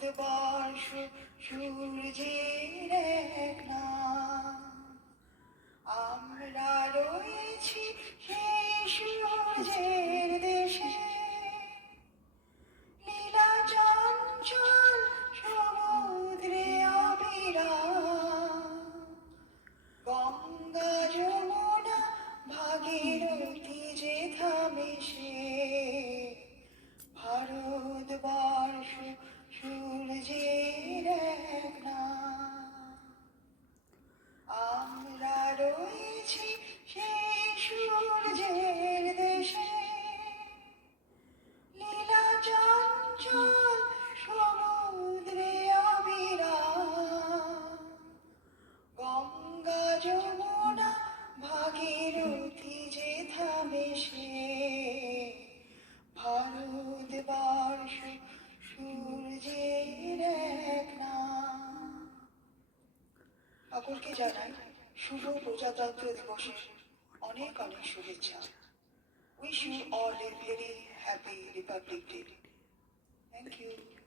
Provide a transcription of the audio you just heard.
ভারতবর্ষ সূর্যের এক নাম, আমরা রয়েছি সেই সূর্যের দেশে। লীলা চঞ্চল সমুদ্রে অবিরাম, গঙ্গা যমুনা ভাগীরথী যে থামে সে। ভারতবর্ষ সূর্যের এক নাম, আমরা রয়েছি সেই সূর্যের দেশে। লীলা চঞ্চল সমুদ্রে অবিরাম, গঙ্গা যমুনা ভাগীরথী যে থামে সে। ভারতবর্ষ সূর্যের এক নাম। সকলকে জানাই শুভ প্রজাতন্ত্র দিবসের অনেক অনেক শুভেচ্ছা। Wish you all a very happy Republic Day. Thank you.